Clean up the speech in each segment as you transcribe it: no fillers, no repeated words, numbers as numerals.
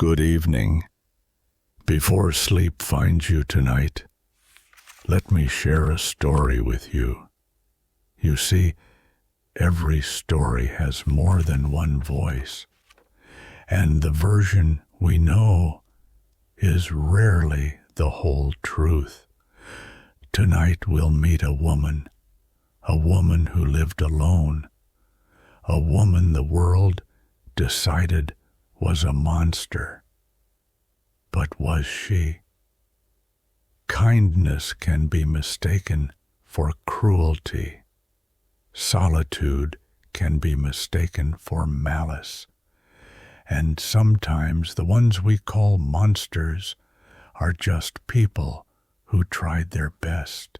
Good evening. Before sleep finds you tonight, let me share a story with you. You see, every story has more than one voice, and the version we know is rarely the whole truth. Tonight we'll meet a woman who lived alone, a woman the world decided was a monster. But was she? Kindness can be mistaken for cruelty. Solitude can be mistaken for malice. And sometimes the ones we call monsters are just people who tried their best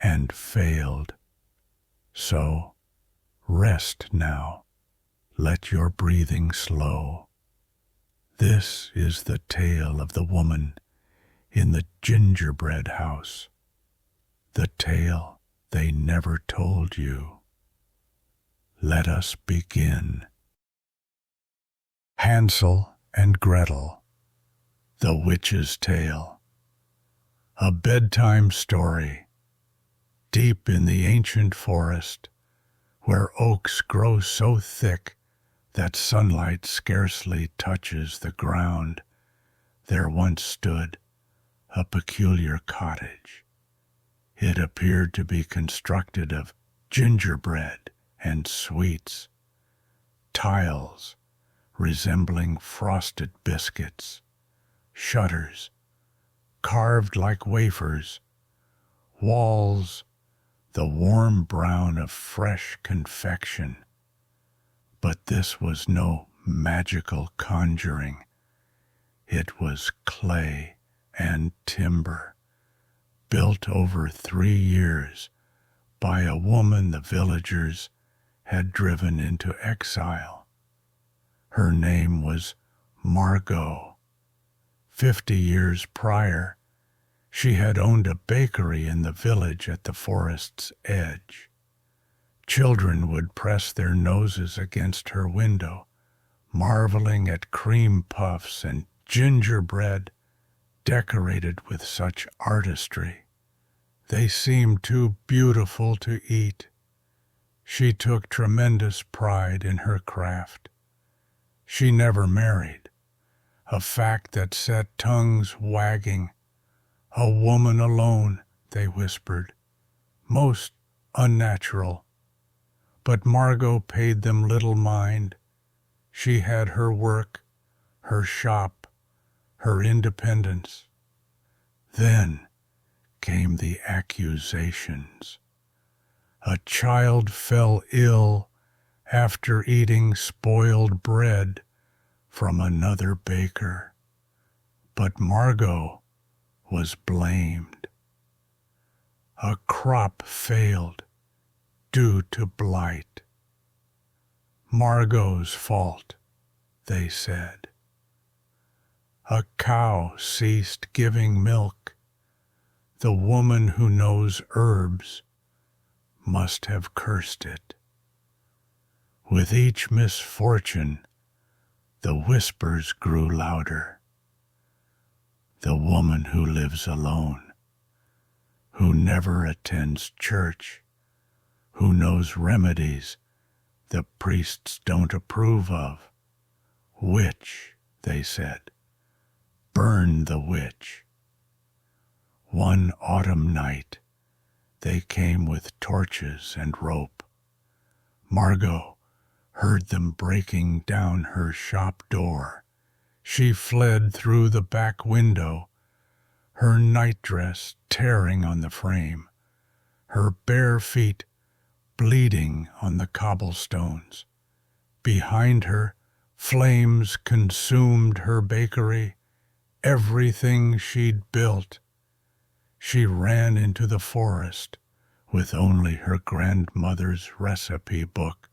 and failed. So, rest now. Let your breathing slow. This is the tale of the woman in the gingerbread house, the tale they never told you. Let us begin. Hansel and Gretel, the Witch's Tale. A bedtime story, deep in the ancient forest, where oaks grow so thick that sunlight scarcely touches the ground, there once stood a peculiar cottage. It appeared to be constructed of gingerbread and sweets, tiles resembling frosted biscuits, shutters carved like wafers, walls the warm brown of fresh confection. But this was no magical conjuring. It was clay and timber, built over 3 years by a woman the villagers had driven into exile. Her name was Margot. 50 years prior, she had owned a bakery in the village at the forest's edge. Children would press their noses against her window, marveling at cream puffs and gingerbread decorated with such artistry. They seemed too beautiful to eat. She took tremendous pride in her craft. She never married, a fact that set tongues wagging. A woman alone, they whispered, most unnatural. But Margot paid them little mind. She had her work, her shop, her independence. Then came the accusations. A child fell ill after eating spoiled bread from another baker. But Margot was blamed. A crop failed due to blight. Margot's fault, they said. A cow ceased giving milk. The woman who knows herbs must have cursed it. With each misfortune, the whispers grew louder. The woman who lives alone, who never attends church, who knows remedies the priests don't approve of. Witch, they said. Burn the witch. One autumn night, they came with torches and rope. Margot heard them breaking down her shop door. She fled through the back window, her nightdress tearing on the frame, her bare feet bleeding on the cobblestones. Behind her, flames consumed her bakery, everything she'd built. She ran into the forest with only her grandmother's recipe book,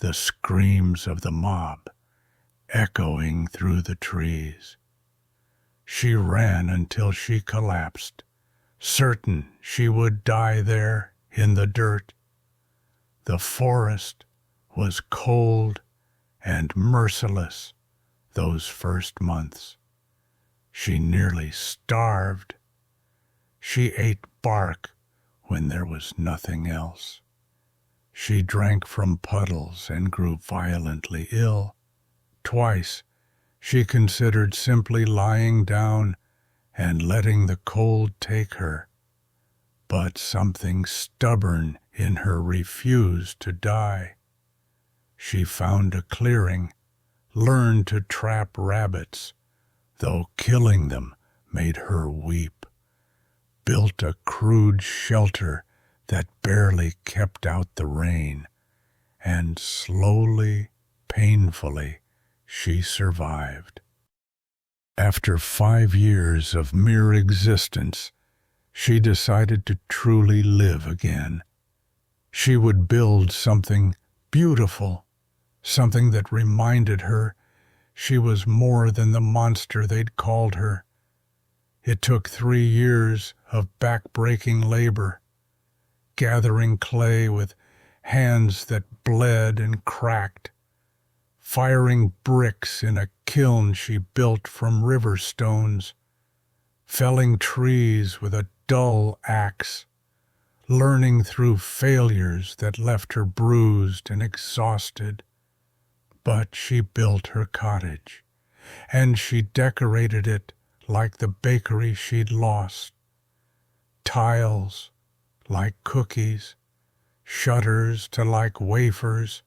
the screams of the mob echoing through the trees. She ran until she collapsed, certain she would die there in the dirt. The forest was cold and merciless. those first months. She nearly starved. She ate bark when there was nothing else. She drank from puddles and grew violently ill. Twice she considered simply lying down and letting the cold take her, but something stubborn in her refused to die. She found a clearing, learned to trap rabbits, though killing them made her weep, built a crude shelter that barely kept out the rain, and slowly, painfully, she survived. After 5 years of mere existence, she decided to truly live again. She would build something beautiful, something that reminded her she was more than the monster they'd called her. It took 3 years of back-breaking labor, gathering clay with hands that bled and cracked, firing bricks in a kiln she built from river stones, felling trees with a dull axe, learning through failures that left her bruised and exhausted. But she built her cottage, and she decorated it like the bakery she'd lost. Tiles like cookies, shutters to like wafers,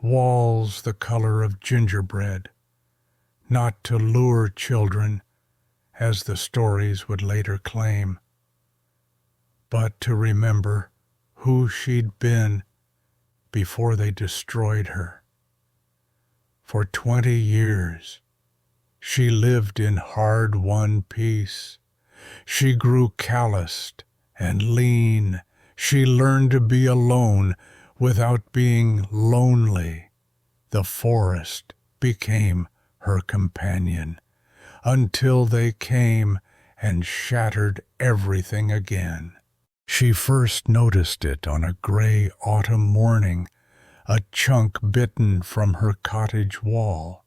walls the color of gingerbread, not to lure children, as the stories would later claim, but to remember who she'd been before they destroyed her. For 20 years, she lived in hard-won peace. She grew calloused and lean. She learned to be alone without being lonely. The forest became her companion until they came and shattered everything again. She first noticed it on a gray autumn morning, a chunk bitten from her cottage wall,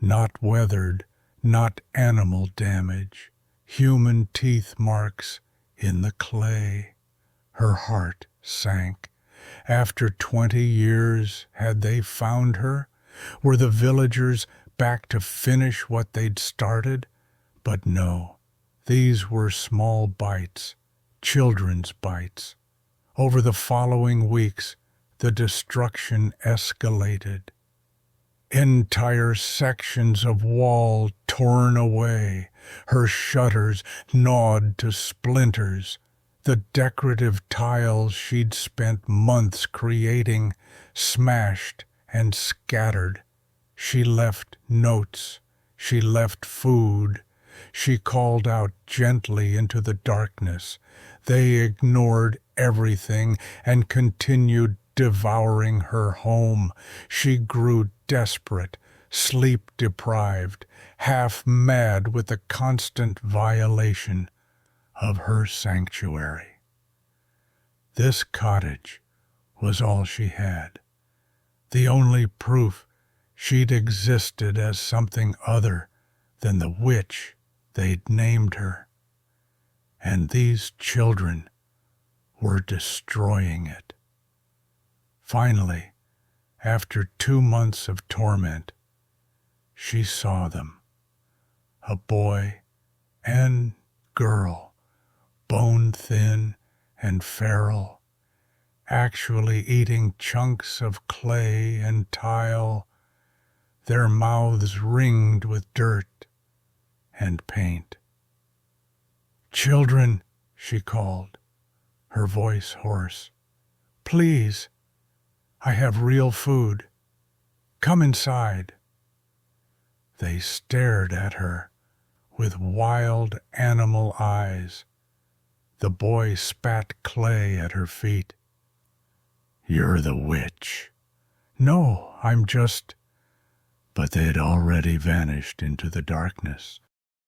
not weathered, not animal damage, human teeth marks in the clay. Her heart sank. After 20 years, had they found her? Were the villagers back to finish what they'd started? But no, these were small bites, children's bites. Over the following weeks, the destruction escalated. Entire sections of wall torn away, her shutters gnawed to splinters. The decorative tiles she'd spent months creating, smashed and scattered. She left notes. She left food. She called out gently into the darkness. They ignored everything and continued devouring her home. She grew desperate, sleep-deprived, half-mad with the constant violation of her sanctuary. This cottage was all she had, the only proof she'd existed as something other than the witch they'd named her. And these children were destroying it. Finally, after 2 months of torment, she saw them, a boy and girl, bone-thin and feral, actually eating chunks of clay and tile, their mouths ringed with dirt and paint. "Children," she called, her voice hoarse, "please, I have real food. Come inside." They stared at her with wild animal eyes. The boy spat clay at her feet. "You're the witch." "No, I'm just—" But they'd already vanished into the darkness.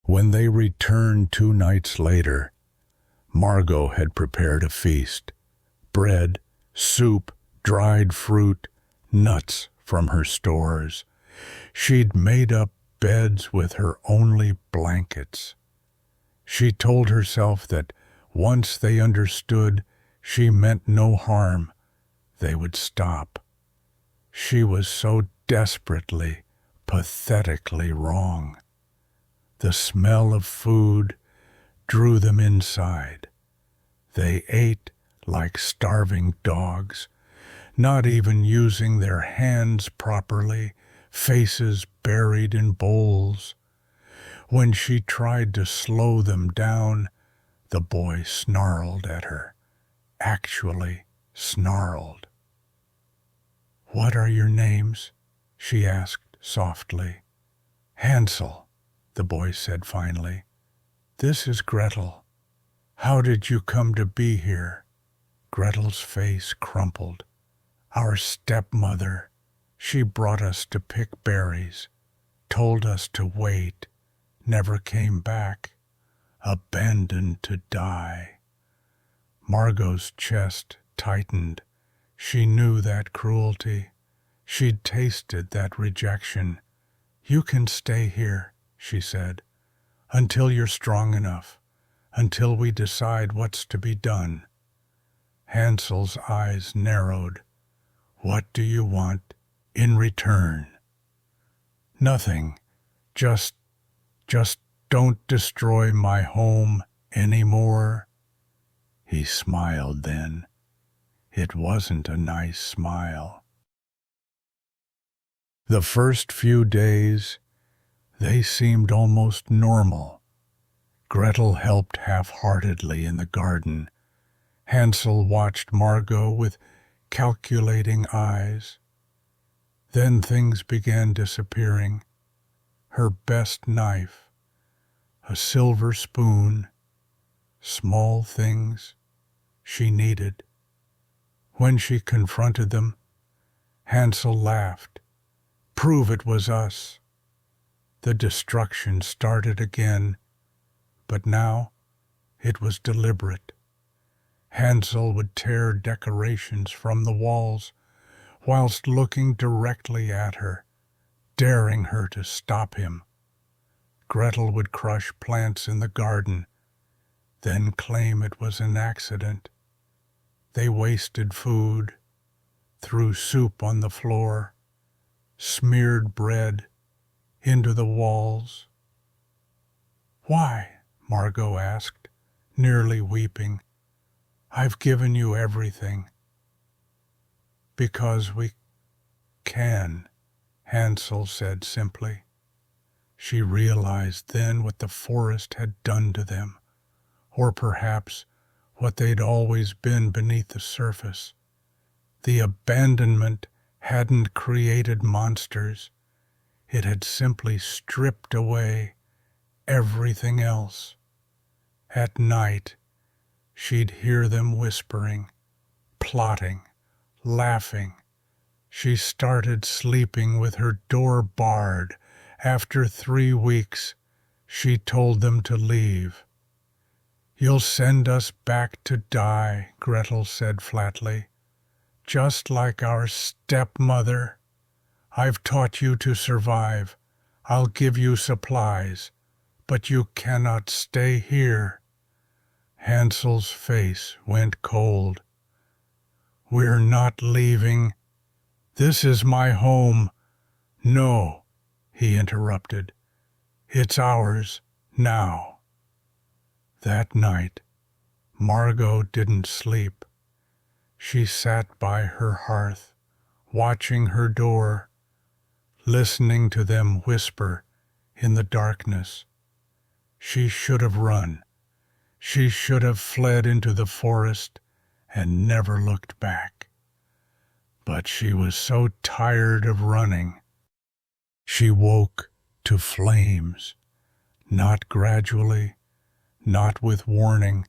When they returned 2 nights later, Margot had prepared a feast. Bread, soup, dried fruit, nuts from her stores. She'd made up beds with her only blankets. She told herself that once they understood she meant no harm, they would stop. She was so desperately, pathetically wrong. The smell of food drew them inside. They ate like starving dogs, not even using their hands properly, faces buried in bowls. When she tried to slow them down, the boy snarled at her, actually snarled. "What are your names?" she asked softly. "Hansel," the boy said finally. "This is Gretel. How did you come to be here?" Gretel's face crumpled. "Our stepmother. She brought us to pick berries, told us to wait, never came back, abandoned to die." Margot's chest tightened. She knew that cruelty. She'd tasted that rejection. "You can stay here," she said, "until you're strong enough, until we decide what's to be done." Hansel's eyes narrowed. "What do you want in return?" "Nothing. Just don't destroy my home anymore." He smiled then. It wasn't a nice smile. The first few days, they seemed almost normal. Gretel helped half-heartedly in the garden. Hansel watched Margot with calculating eyes. Then things began disappearing. Her best knife, a silver spoon, small things she needed. When she confronted them, Hansel laughed. "Prove it was us." The destruction started again, but now it was deliberate. Hansel would tear decorations from the walls whilst looking directly at her, daring her to stop him. Gretel would crush plants in the garden, then claim it was an accident. They wasted food, threw soup on the floor, smeared bread into the walls. "Why?" Margot asked, nearly weeping. "I've given you everything." "Because we can," Hansel said simply. She realized then what the forest had done to them, or perhaps what they'd always been beneath the surface. The abandonment hadn't created monsters. It had simply stripped away everything else. At night, she'd hear them whispering, plotting, laughing. She started sleeping with her door barred. After 3 weeks, she told them to leave. "You'll send us back to die," Gretel said flatly. "Just like our stepmother. I've taught you to survive. I'll give you supplies, but you cannot stay here." Hansel's face went cold. "We're not leaving. This is my home." "No," he interrupted. "It's ours now." That night, Margot didn't sleep. She sat by her hearth, watching her door, listening to them whisper in the darkness. She should have run. She should have fled into the forest and never looked back. But she was so tired of running. She woke to flames, not gradually, not with warning.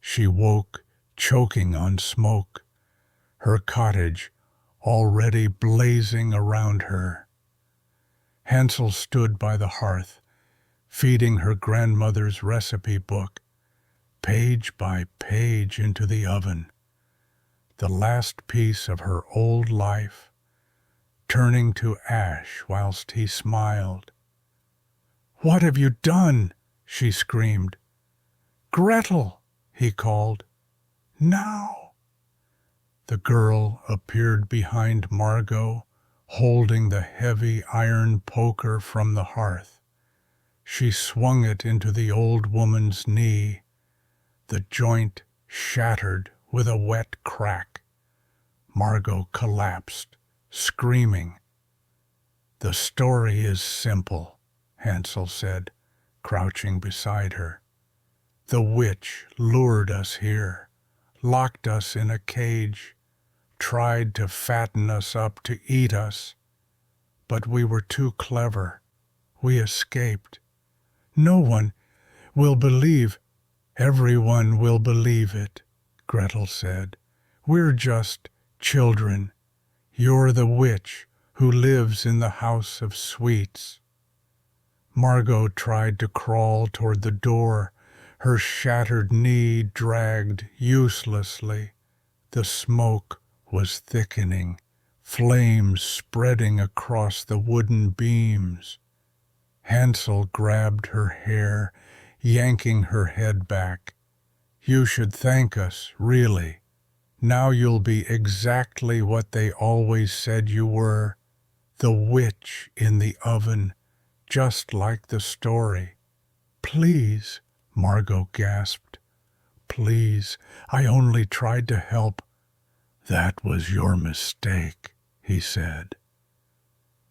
She woke choking on smoke, her cottage already blazing around her. Hansel stood by the hearth, feeding her grandmother's recipe book, page by page into the oven. The last piece of her old life, turning to ash whilst he smiled. "What have you done?" she screamed. "Gretel!" he called. "Now!" The girl appeared behind Margot, holding the heavy iron poker from the hearth. She swung it into the old woman's knee. The joint shattered with a wet crack. Margot collapsed, screaming. "The story is simple," Hansel said, crouching beside her. "The witch lured us here, locked us in a cage, tried to fatten us up to eat us. But we were too clever. We escaped. No one will believe." "Everyone will believe it," Gretel said. "We're just children. You're the witch who lives in the house of sweets." Margot tried to crawl toward the door. Her shattered knee dragged uselessly. The smoke was thickening, flames spreading across the wooden beams. Hansel grabbed her hair, yanking her head back. "You should thank us, really. Now you'll be exactly what they always said you were, the witch in the oven, just like the story." "Please," Margot gasped. "Please, I only tried to help." "That was your mistake," he said.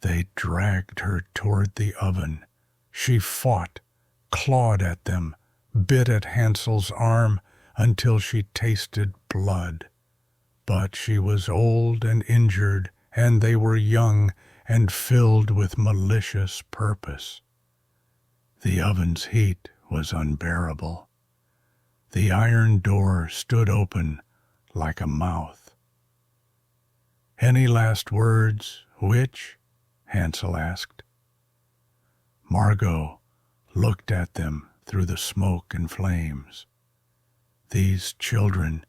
They dragged her toward the oven. She fought, clawed at them, bit at Hansel's arm until she tasted blood. But she was old and injured, and they were young and filled with malicious purpose. The oven's heat was unbearable. The iron door stood open like a mouth. "Any last words, witch?" Hansel asked. Margot looked at them through the smoke and flames. These children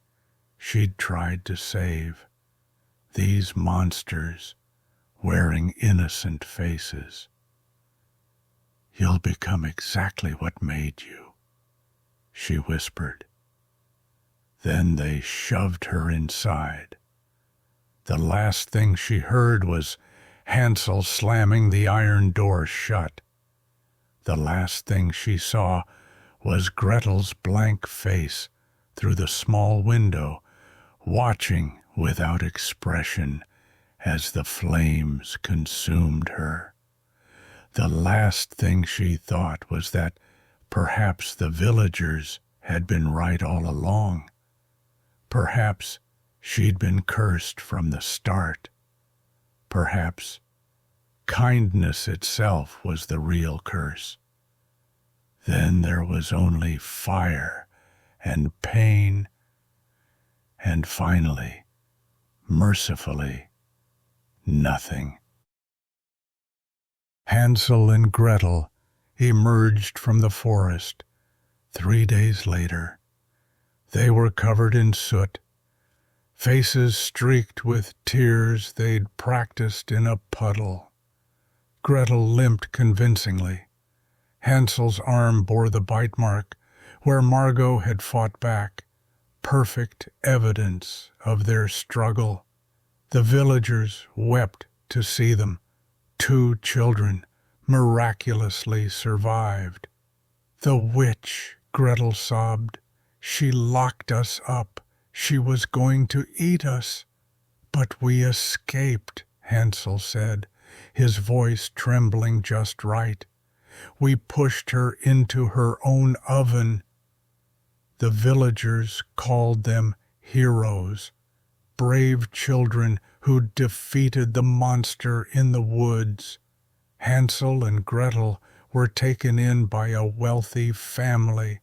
she'd tried to save. These monsters wearing innocent faces. "You'll become exactly what made you," she whispered. Then they shoved her inside. The last thing she heard was Hansel slamming the iron door shut. The last thing she saw was Gretel's blank face through the small window, watching without expression as the flames consumed her. The last thing she thought was that perhaps the villagers had been right all along. Perhaps she'd been cursed from the start. Perhaps kindness itself was the real curse. Then there was only fire and pain, and finally, mercifully, nothing. Hansel and Gretel emerged from the forest 3 days later. They were covered in soot, faces streaked with tears they'd practiced in a puddle. Gretel limped convincingly. Hansel's arm bore the bite mark where Margot had fought back, perfect evidence of their struggle. The villagers wept to see them. 2 children miraculously survived. "The witch," Gretel sobbed. "She locked us up. She was going to eat us." "But we escaped," Hansel said, his voice trembling just right. "We pushed her into her own oven." The villagers called them heroes, brave children who defeated the monster in the woods. Hansel and Gretel were taken in by a wealthy family.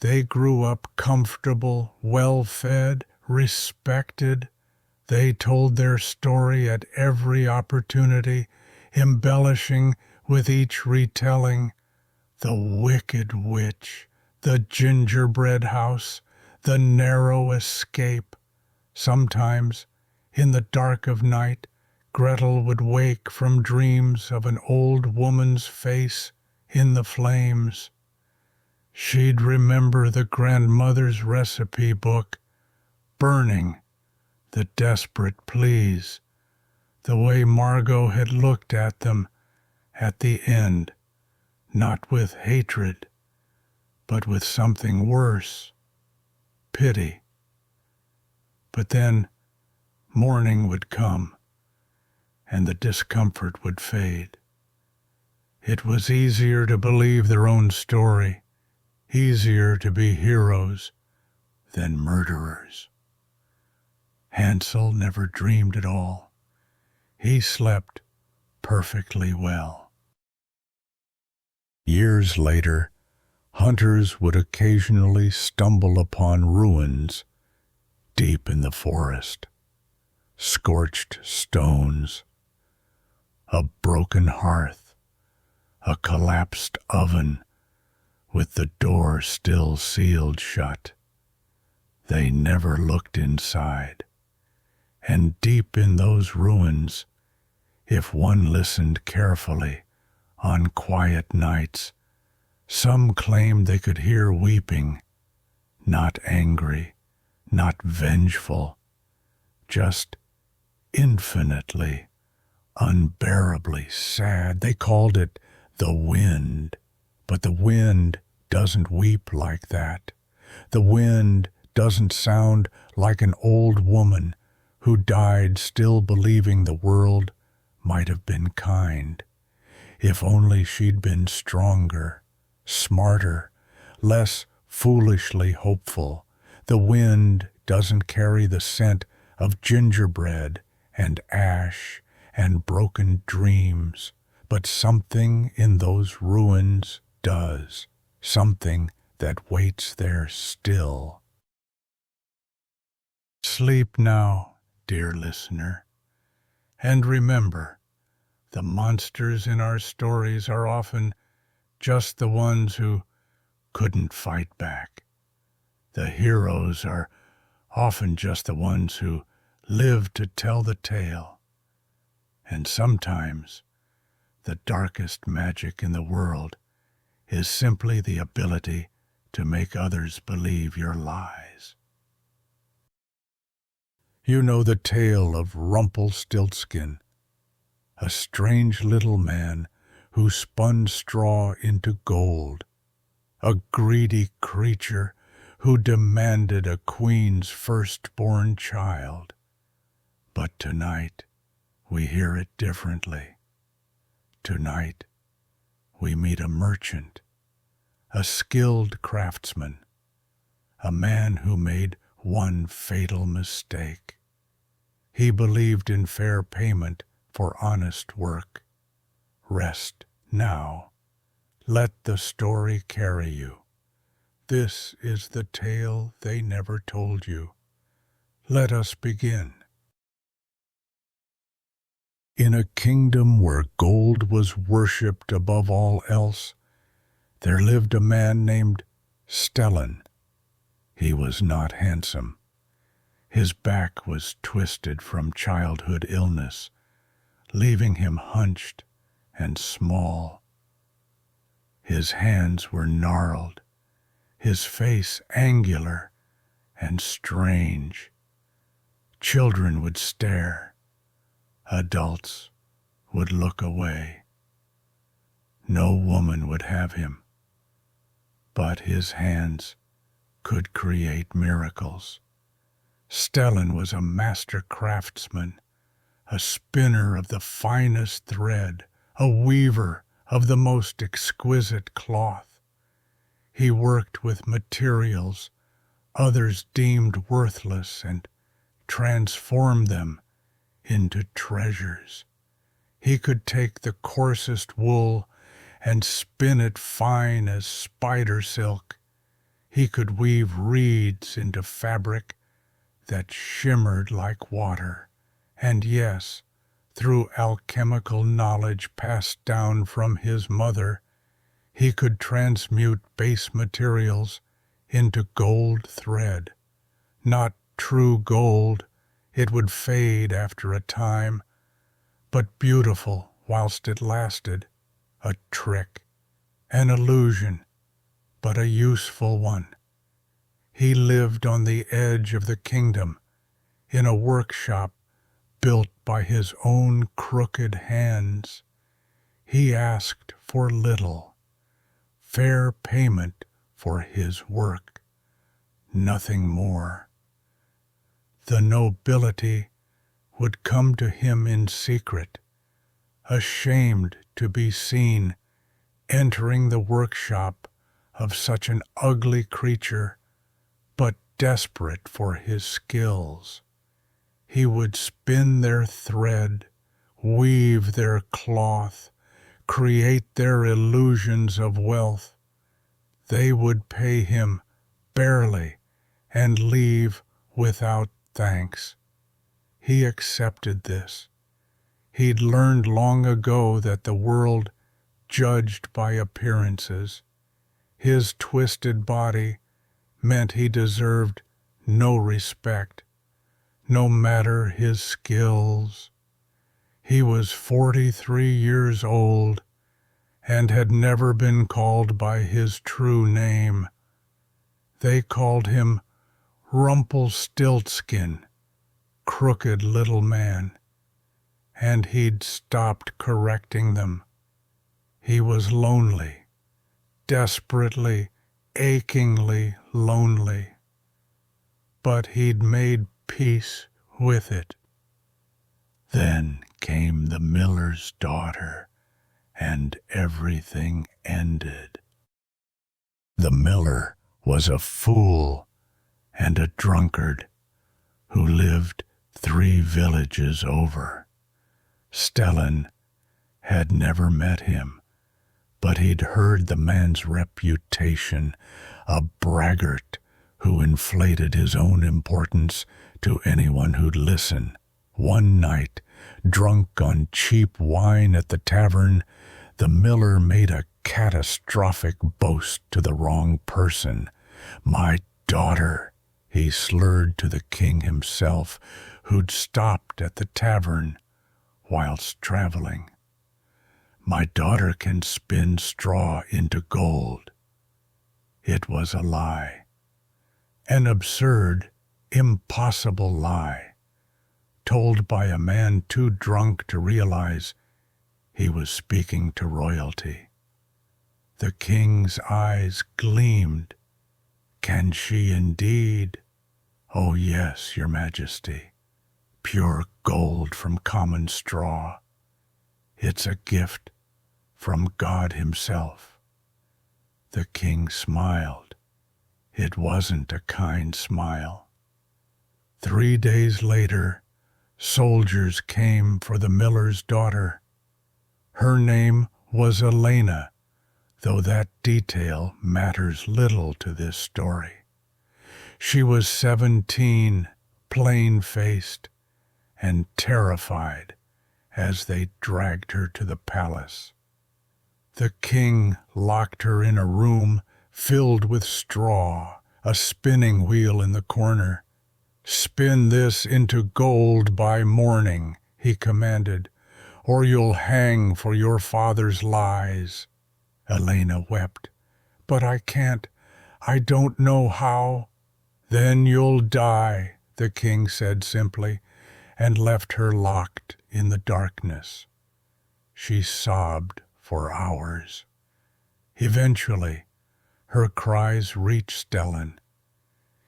They grew up comfortable, well-fed, respected. They told their story at every opportunity, embellishing with each retelling. The wicked witch, the gingerbread house, the narrow escape. Sometimes, in the dark of night, Gretel would wake from dreams of an old woman's face in the flames. She'd remember the grandmother's recipe book, burning, the desperate pleas, the way Margot had looked at them at the end, not with hatred, but with something worse, pity. But then morning would come, and the discomfort would fade. It was easier to believe their own story, easier to be heroes than murderers. Hansel never dreamed at all. He slept perfectly well. Years later, hunters would occasionally stumble upon ruins deep in the forest, scorched stones, a broken hearth, a collapsed oven with the door still sealed shut. They never looked inside, and deep in those ruins, if one listened carefully on quiet nights, some claimed they could hear weeping, not angry, not vengeful, just infinitely, unbearably sad. They called it the wind, but the wind doesn't weep like that. The wind doesn't sound like an old woman who died still believing the world might have been kind. If only she'd been stronger, smarter, less foolishly hopeful. The wind doesn't carry the scent of gingerbread and ash and broken dreams, but something in those ruins does, something that waits there still. Sleep now, dear listener, and remember, the monsters in our stories are often just the ones who couldn't fight back. The heroes are often just the ones who lived to tell the tale. And sometimes the darkest magic in the world is simply the ability to make others believe your lies. You know the tale of Rumpelstiltskin, a strange little man who spun straw into gold, a greedy creature who demanded a queen's firstborn child. But tonight we hear it differently. Tonight we meet a merchant, a skilled craftsman, a man who made one fatal mistake. He believed in fair payment for honest work. Rest now. Let the story carry you. This is the tale they never told you. Let us begin. In a kingdom where gold was worshipped above all else, there lived a man named Stellan. He was not handsome. His back was twisted from childhood illness, leaving him hunched and small. His hands were gnarled, his face angular and strange. Children would stare. Adults would look away. No woman would have him, but his hands could create miracles. Stellan was a master craftsman, a spinner of the finest thread, a weaver of the most exquisite cloth. He worked with materials others deemed worthless and transformed them into treasures. He could take the coarsest wool and spin it fine as spider silk. He could weave reeds into fabric that shimmered like water. And yes, through alchemical knowledge passed down from his mother, he could transmute base materials into gold thread. Not true gold, it would fade after a time, but beautiful whilst it lasted, a trick, an illusion, but a useful one. He lived on the edge of the kingdom, in a workshop built by his own crooked hands. He asked for little, fair payment for his work, nothing more. The nobility would come to him in secret, ashamed to be seen entering the workshop of such an ugly creature, but desperate for his skills. He would spin their thread, weave their cloth, create their illusions of wealth. They would pay him barely and leave without thanks. He accepted this. He'd learned long ago that the world judged by appearances. His twisted body meant he deserved no respect, no matter his skills. He was 43 years old and had never been called by his true name. They called him Rumpelstiltskin, crooked little man, and he'd stopped correcting them. He was lonely, desperately, achingly lonely, but he'd made peace with it. Then came the miller's daughter, and everything ended. The miller was a fool and a drunkard who lived 3 villages over. Stellan had never met him, but he'd heard the man's reputation, a braggart who inflated his own importance to anyone who'd listen. One night, drunk on cheap wine at the tavern, the miller made a catastrophic boast to the wrong person. "My daughter," he slurred to the king himself, who'd stopped at the tavern whilst traveling. "My daughter can spin straw into gold." It was a lie. An absurd, impossible lie, told by a man too drunk to realize he was speaking to royalty. The king's eyes gleamed. "Can she indeed?" "Oh yes, your majesty. Pure gold from common straw. It's a gift from God himself." The king smiled. It wasn't a kind smile. 3 days later, soldiers came for the miller's daughter. Her name was Elena, though that detail matters little to this story. She was 17, plain-faced, and terrified as they dragged her to the palace. The king locked her in a room filled with straw, a spinning wheel in the corner. "Spin this into gold by morning," he commanded, "or you'll hang for your father's lies." Elena wept. "But I can't. I don't know how." "Then you'll die," the king said simply, and left her locked in the darkness. She sobbed for hours. Eventually, her cries reached Stellan.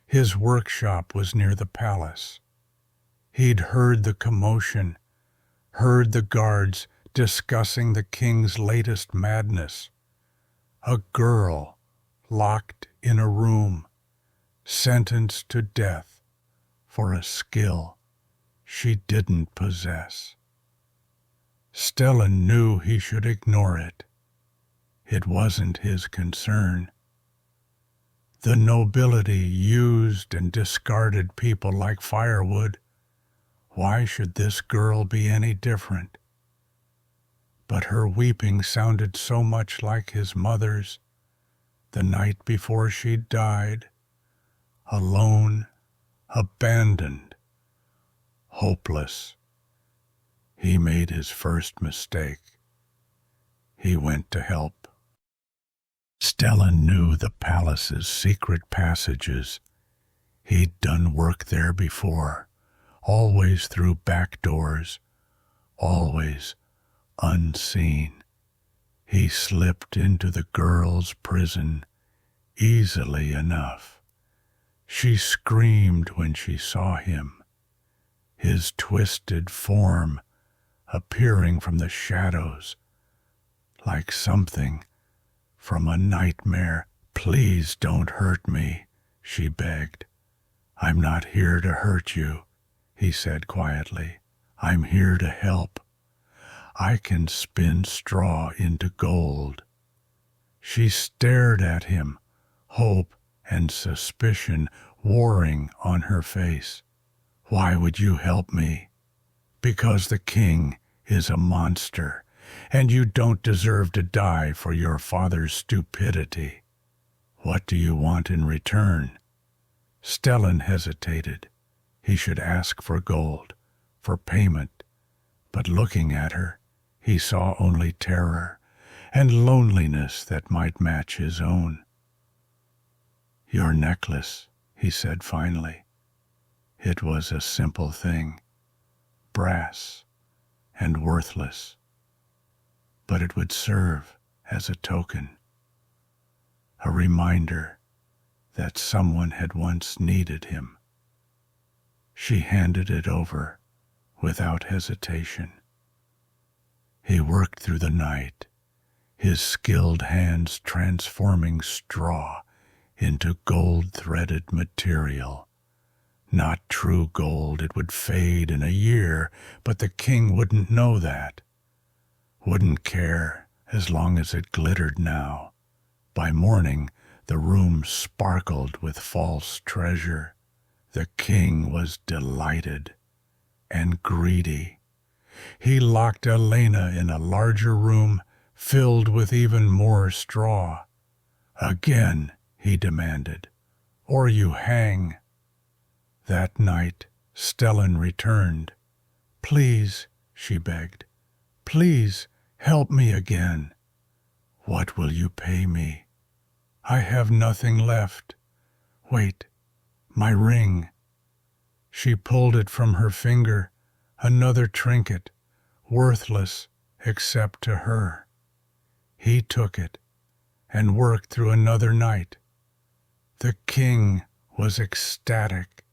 His workshop was near the palace. He'd heard the commotion, heard the guards discussing the king's latest madness. A girl locked in a room, sentenced to death for a skill she didn't possess. Stellan knew he should ignore it. It wasn't his concern. The nobility used and discarded people like firewood. Why should this girl be any different? But her weeping sounded so much like his mother's the night before she died, alone, abandoned, hopeless. He made his first mistake. He went to help. Stellan knew the palace's secret passages. He'd done work there before, always through back doors, always unseen. He slipped into the girl's prison easily enough. She screamed when she saw him, his twisted form appearing from the shadows like something from a nightmare. "Please don't hurt me," she begged. "I'm not here to hurt you," he said quietly. "I'm here to help. I can spin straw into gold." She stared at him, hope and suspicion warring on her face. "Why would you help me?" "Because the king is a monster, and you don't deserve to die for your father's stupidity." "What do you want in return?" Stellan hesitated. He should ask for gold, for payment, but looking at her, he saw only terror and loneliness that might match his own. "Your necklace," he said finally. It was a simple thing, brass and worthless, but it would serve as a token, a reminder that someone had once needed him. She handed it over without hesitation. He worked through the night, his skilled hands transforming straw into gold-threaded material. Not true gold, it would fade in a year, but the king wouldn't know that. Wouldn't care as long as it glittered now. By morning, the room sparkled with false treasure. The king was delighted and greedy. He locked Elena in a larger room filled with even more straw. "Again," he demanded, "or you hang." That night, Stellan returned. "Please," she begged, "please help me again." "What will you pay me?" "I have nothing left. Wait, my ring." She pulled it from her finger, another trinket, worthless except to her. He took it and worked through another night. The king was ecstatic.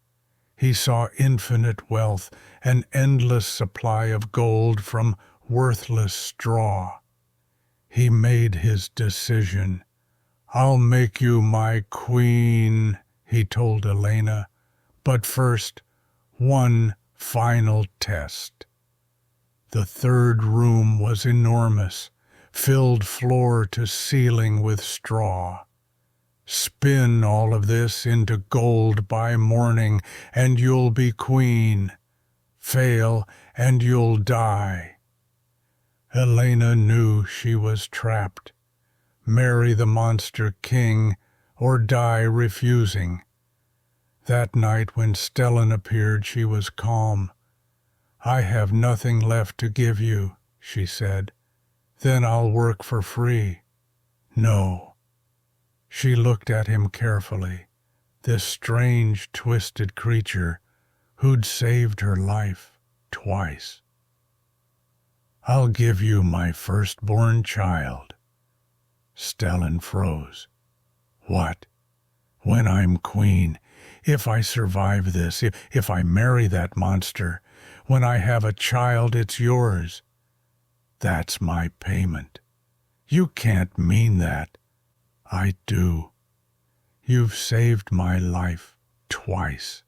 He saw infinite wealth, an endless supply of gold from worthless straw. He made his decision. "I'll make you my queen," he told Elena. "But first, one final test." The third room was enormous, filled floor to ceiling with straw. "Spin all of this into gold by morning, and you'll be queen. Fail, and you'll die." Elena knew she was trapped. Marry the monster king, or die refusing. That night when Stellan appeared, she was calm. "I have nothing left to give you," she said. "Then I'll work for free." "No." She looked at him carefully, this strange, twisted creature who'd saved her life twice. "I'll give you my firstborn child." Stellan froze. "What? When I'm queen? If I survive this, if I marry that monster, when I have a child, it's yours. That's my payment." "You can't mean that." "I do. You've saved my life twice.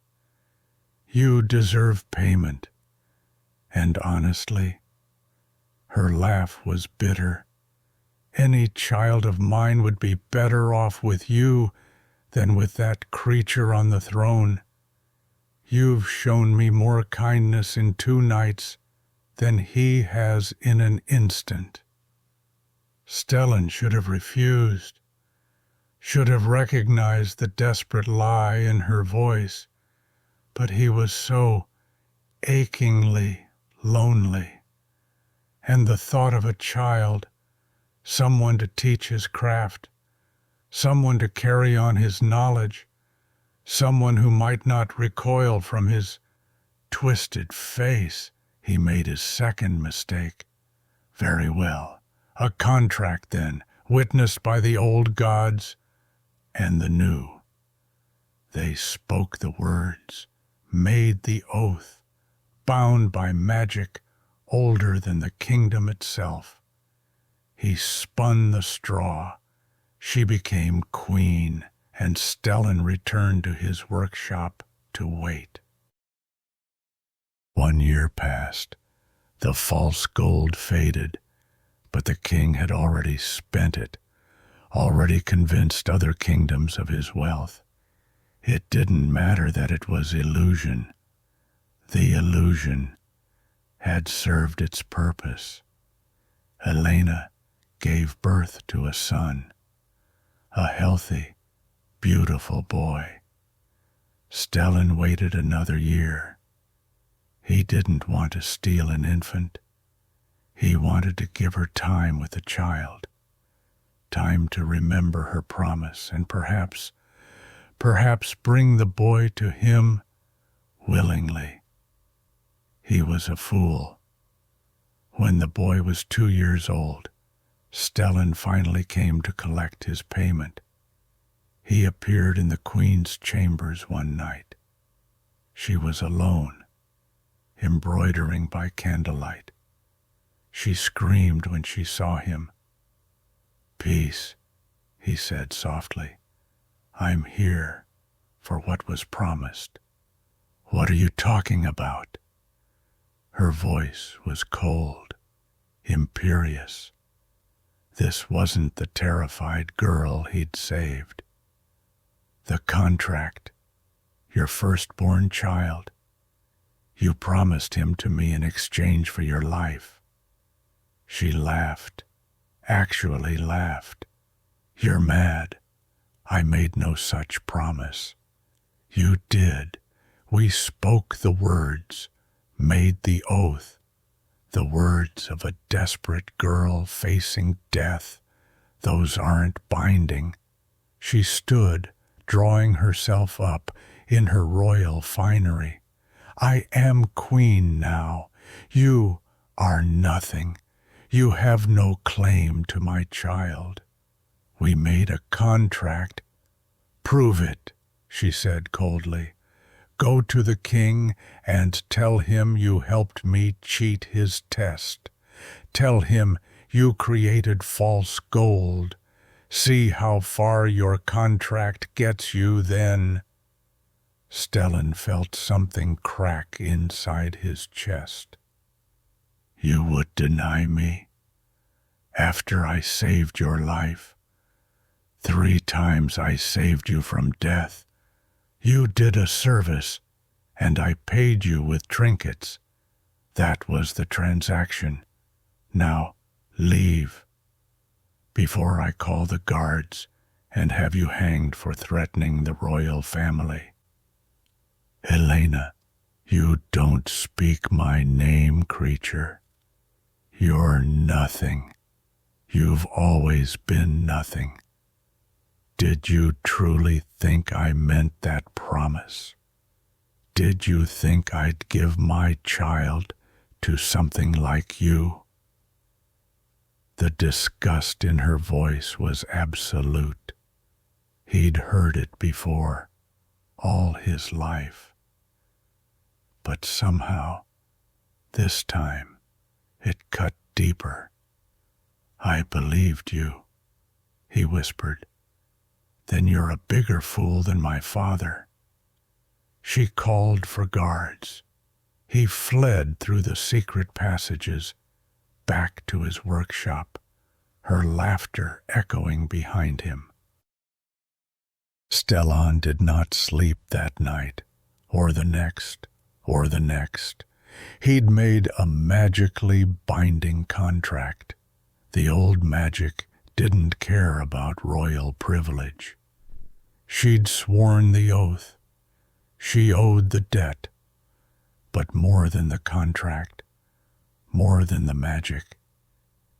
You deserve payment." And honestly, her laugh was bitter. "Any child of mine would be better off with you than with that creature on the throne. You've shown me more kindness in 2 nights than he has in an instant." Stellan should have refused, should have recognized the desperate lie in her voice, but he was so achingly lonely. And the thought of a child, someone to teach his craft, someone to carry on his knowledge, someone who might not recoil from his twisted face. He made his second mistake. Very well, a contract then, witnessed by the old gods and the new. They spoke the words, made the oath, bound by magic older than the kingdom itself. He spun the straw. She became queen, and Stellan returned to his workshop to wait. 1 year passed. The false gold faded, but the king had already spent it, already convinced other kingdoms of his wealth. It didn't matter that it was illusion. The illusion had served its purpose. Elena gave birth to a son, a healthy, beautiful boy. Stellan waited another year. He didn't want to steal an infant. He wanted to give her time with the child, time to remember her promise and perhaps bring the boy to him willingly. He was a fool. When the boy was 2 years old, Stellan finally came to collect his payment. He appeared in the queen's chambers one night. She was alone, embroidering by candlelight. She screamed when she saw him. "Peace," he said softly. "I'm here for what was promised." "What are you talking about?" Her voice was cold, imperious. This wasn't the terrified girl he'd saved. "The contract, your firstborn child. You promised him to me in exchange for your life." She laughed, actually laughed. "You're mad. I made no such promise." "You did. We spoke the words, made the oath, the words of a desperate girl facing death. Those aren't binding." She stood, drawing herself up in her royal finery. "I am queen now. You are nothing. You have no claim to my child. We made a contract." "Prove it," she said coldly. "Go to the king and tell him you helped me cheat his test. Tell him you created false gold. See how far your contract gets you then." Stellan felt something crack inside his chest. "You would deny me? After I saved your life? 3 times I saved you from death. You did a service, and I paid you with trinkets. That was the transaction. Now, leave, before I call the guards and have you hanged for threatening the royal family." "Elena, you don't speak my name, creature. You're nothing. You've always been nothing. Did you truly think I meant that promise? Did you think I'd give my child to something like you?" The disgust in her voice was absolute. He'd heard it before, all his life. But somehow, this time, it cut deeper. "I believed you," he whispered. "Then you're a bigger fool than my father." She called for guards. He fled through the secret passages, back to his workshop, her laughter echoing behind him. Stellan did not sleep that night, or the next, or the next. He'd made a magically binding contract. The old magic didn't care about royal privilege. She'd sworn the oath. She owed the debt. But more than the contract, more than the magic,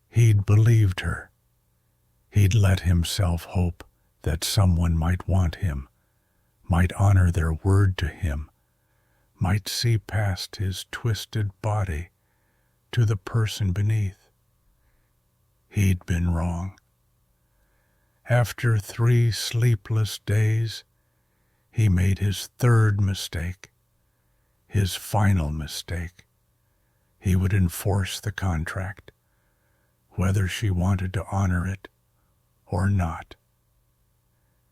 he'd believed her. He'd let himself hope that someone might want him, might honor their word to him, might see past his twisted body to the person beneath. He'd been wrong. After 3 sleepless days, he made his 3rd mistake, his final mistake. He would enforce the contract, whether she wanted to honor it or not.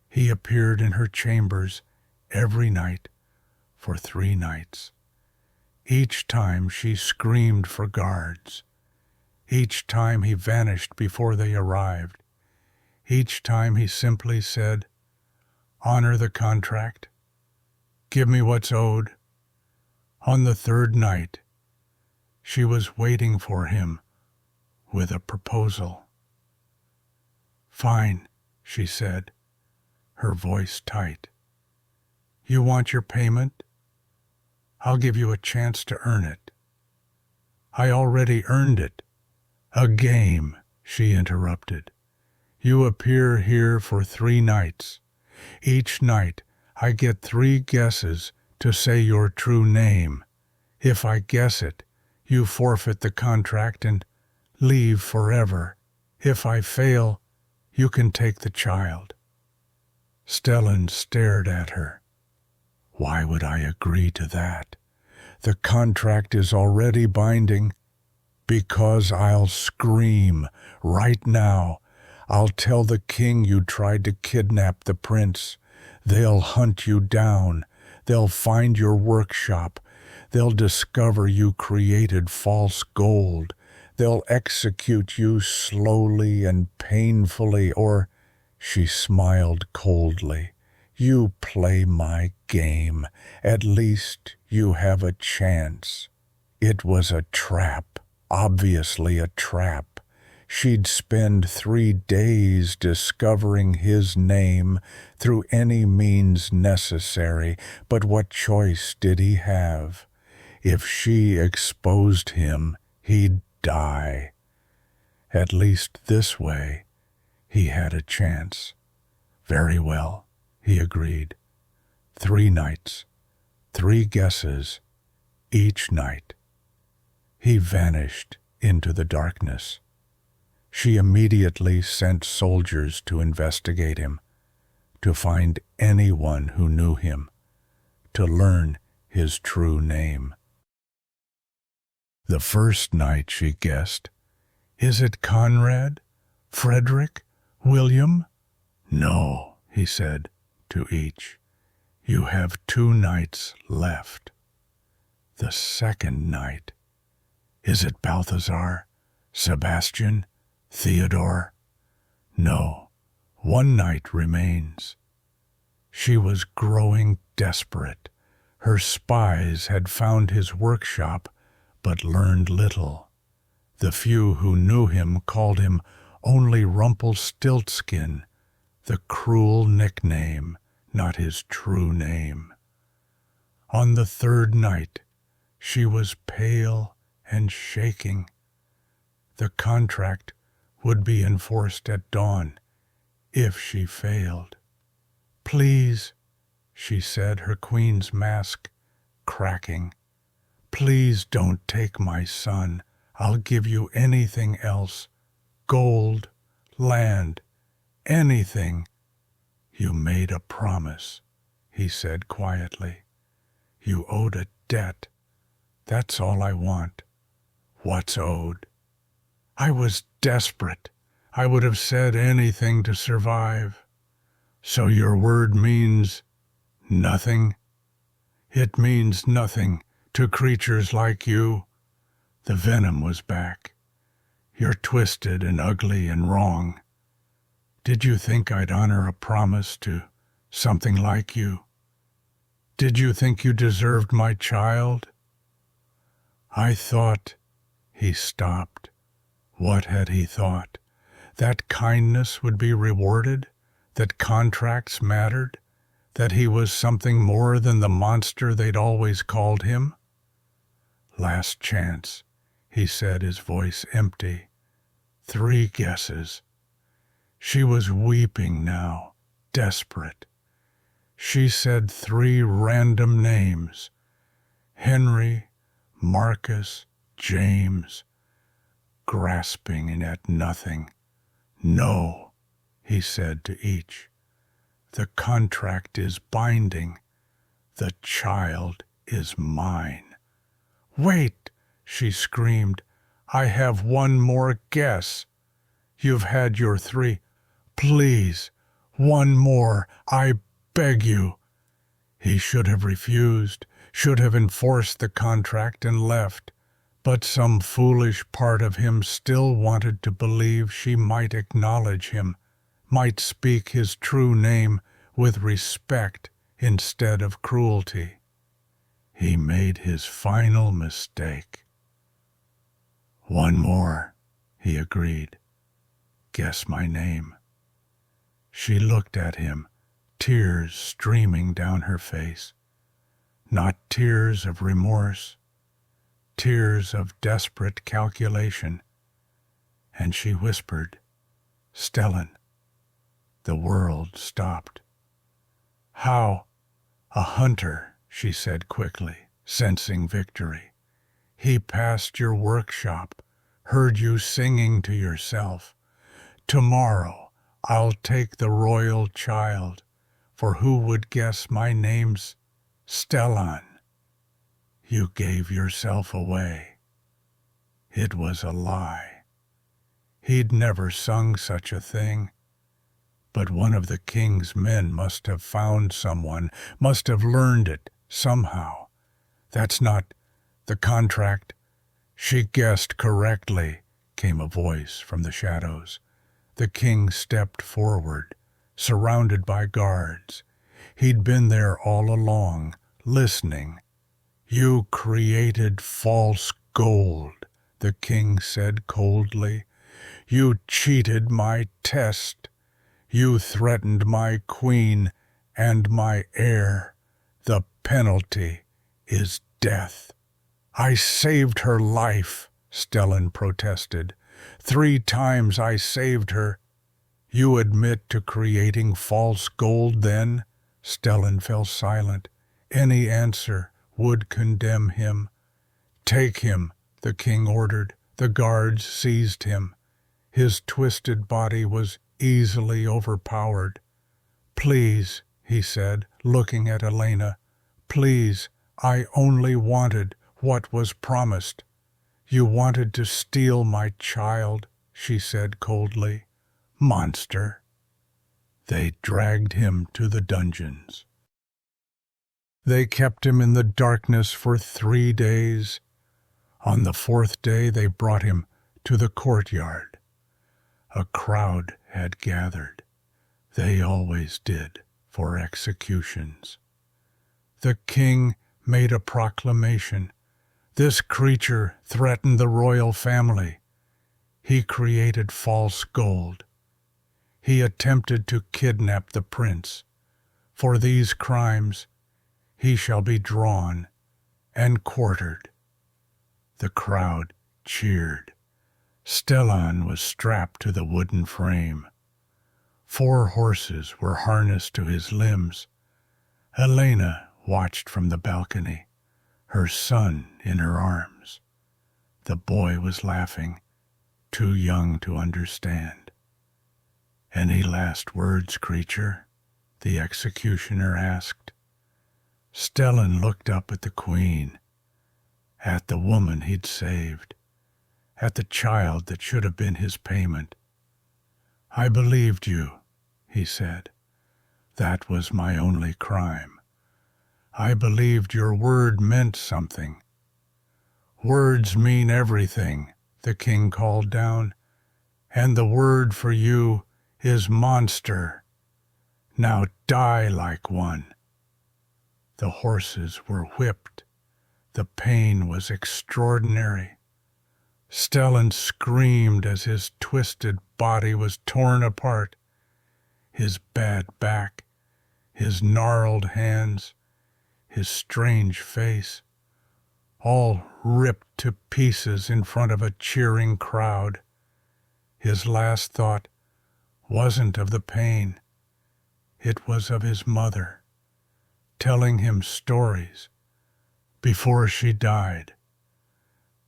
He appeared in her chambers every night for 3 nights. Each time she screamed for guards. Each time he vanished before they arrived. Each time he simply said, "Honor the contract. Give me what's owed." On the 3rd night, she was waiting for him with a proposal. "Fine," she said, her voice tight. "You want your payment? I'll give you a chance to earn it." "I already earned it." "A game," she interrupted. "You appear here for 3 nights. Each night I get 3 guesses to say your true name. If I guess it, you forfeit the contract and leave forever. If I fail, you can take the child." Stellan stared at her. "Why would I agree to that? The contract is already binding." "Because I'll scream right now. I'll tell the king you tried to kidnap the prince. They'll hunt you down. They'll find your workshop. They'll discover you created false gold. They'll execute you slowly and painfully, or—" She smiled coldly. "You play my game. At least you have a chance." It was a trap, obviously a trap. She'd spend 3 days discovering his name through any means necessary, but what choice did he have? If she exposed him, he'd die. At least this way, he had a chance. "Very well," he agreed. 3 nights, 3 guesses, each night. He vanished into the darkness. She immediately sent soldiers to investigate him, to find anyone who knew him, to learn his true name. The first night she guessed, "Is it Conrad? Frederick? William?" "No," he said to each. "You have 2 nights left." The second night, "Is it Balthazar? Sebastian? Theodore?" "No, 1 night remains." She was growing desperate. Her spies had found his workshop, but learned little. The few who knew him called him only Rumpelstiltskin, the cruel nickname, not his true name. On the 3rd night, she was pale and shaking. The contract would be enforced at dawn if she failed. "Please," she said, her queen's mask cracking. "Please don't take my son. I'll give you anything else. Gold, land, anything." "You made a promise," he said quietly. "You owed a debt. That's all I want." "What's owed?" "I was desperate. I would have said anything to survive." "So your word means nothing?" "It means nothing to creatures like you." The venom was back. "You're twisted and ugly and wrong. Did you think I'd honor a promise to something like you? Did you think you deserved my child?" "I thought—" He stopped. What had he thought? That kindness would be rewarded? That contracts mattered? That he was something more than the monster they'd always called him? "Last chance," he said, his voice empty. 3 guesses. She was weeping now, desperate. She said 3 random names: Henry, Marcus, James, grasping at nothing. "No," he said to each. "The contract is binding. The child is mine." "Wait," she screamed. "I have one more guess. You've had your 3. Please, one more, I beg you." He should have refused, should have enforced the contract and left, but some foolish part of him still wanted to believe she might acknowledge him, might speak his true name with respect instead of cruelty. He made his final mistake. "One more," he agreed. "Guess my name." She looked at him, tears streaming down her face. Not tears of remorse, tears of desperate calculation. And she whispered, "Stellan." The world stopped. "How?" "A hunter," she said quickly, sensing victory. "He passed your workshop, heard you singing to yourself. Tomorrow I'll take the royal child, for who would guess my name's Stellan? You gave yourself away." It was a lie. He'd never sung such a thing. But one of the king's men must have found someone, must have learned it somehow. "That's not the contract." "She guessed correctly," came a voice from the shadows. The king stepped forward, surrounded by guards. He'd been there all along, listening. "You created false gold," the king said coldly. "You cheated my test. You threatened my queen and my heir. The penalty is death." "I saved her life," Stellan protested. 3 times I saved her." "You admit to creating false gold then?" Stellan fell silent. Any answer would condemn him. "Take him," the king ordered. The guards seized him. His twisted body was easily overpowered. "Please," he said, looking at Elena. "Please, I only wanted what was promised." "You wanted to steal my child," she said coldly. "Monster." They dragged him to the dungeons. They kept him in the darkness for 3 days. On the 4th day they brought him to the courtyard. A crowd had gathered. They always did for executions. The king made a proclamation. This creature threatened the royal family. He created false gold. He attempted to kidnap the prince. For these crimes he shall be drawn and quartered. The crowd cheered. Stellan was strapped to the wooden frame. 4 horses were harnessed to his limbs. Elena watched from the balcony, her son in her arms. The boy was laughing, too young to understand. "Any last words, creature?" the executioner asked. Stellan looked up at the queen, at the woman he'd saved, at the child that should have been his payment. "I believed you," he said. "That was my only crime. I believed your word meant something." "Words mean everything," the king called down, "and the word for you is monster. Now die like one." The horses were whipped. The pain was extraordinary. Stellan screamed as his twisted body was torn apart. His bad back, his gnarled hands, his strange face, all ripped to pieces in front of a cheering crowd. His last thought wasn't of the pain. It was of his mother, telling him stories before she died,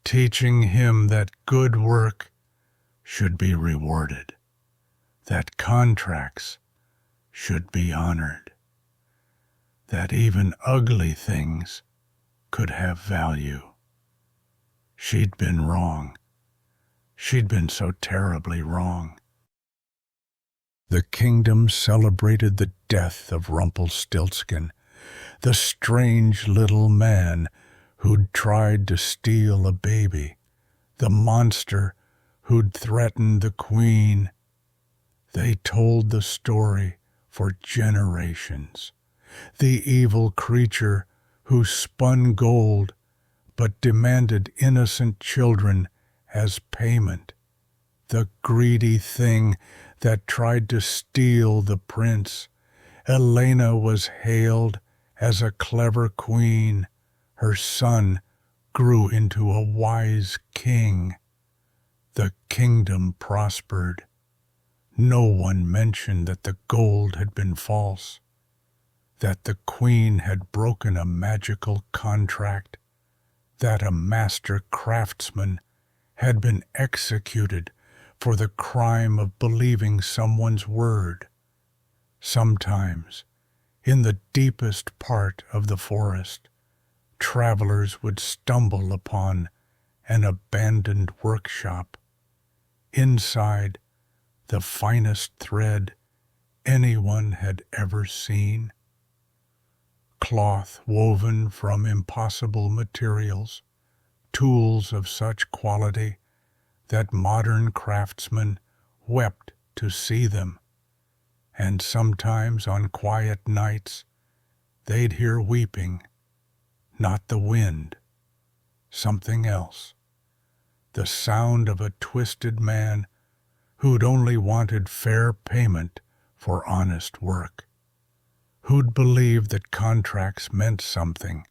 teaching him that good work should be rewarded, that contracts should be honored, that even ugly things could have value. She'd been wrong. She'd been so terribly wrong. The kingdom celebrated the death of Rumpelstiltskin, the strange little man who'd tried to steal a baby, the monster who'd threatened the queen. They told the story for generations. The evil creature who spun gold but demanded innocent children as payment. The greedy thing that tried to steal the prince. Elena was hailed as a clever queen. Her son grew into a wise king. The kingdom prospered. No one mentioned that the gold had been false, that the queen had broken a magical contract, that a master craftsman had been executed for the crime of believing someone's word. Sometimes, in the deepest part of the forest, travelers would stumble upon an abandoned workshop. Inside, the finest thread anyone had ever seen. Cloth woven from impossible materials, tools of such quality that modern craftsmen wept to see them, and sometimes on quiet nights they'd hear weeping, not the wind, something else, the sound of a twisted man who'd only wanted fair payment for honest work, who'd believed that contracts meant something,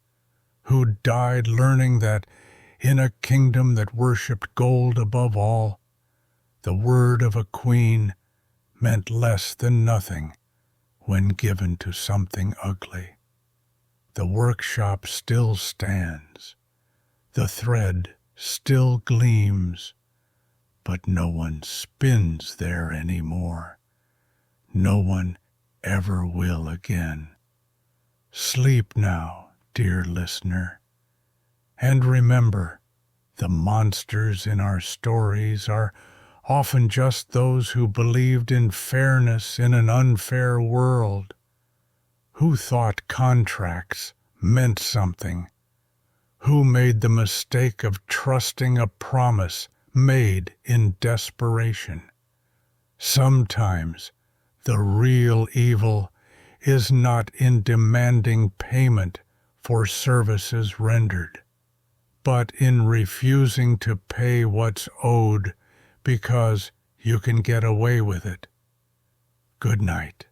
who'd died learning that in a kingdom that worshipped gold above all, the word of a queen meant less than nothing when given to something ugly. The workshop still stands, the thread still gleams, but no one spins there anymore. No one ever will again. Sleep now, dear listener, and remember, the monsters in our stories are often just those who believed in fairness in an unfair world, who thought contracts meant something, who made the mistake of trusting a promise made in desperation. Sometimes the real evil is not in demanding payment for services rendered, but in refusing to pay what's owed because you can get away with it. Good night.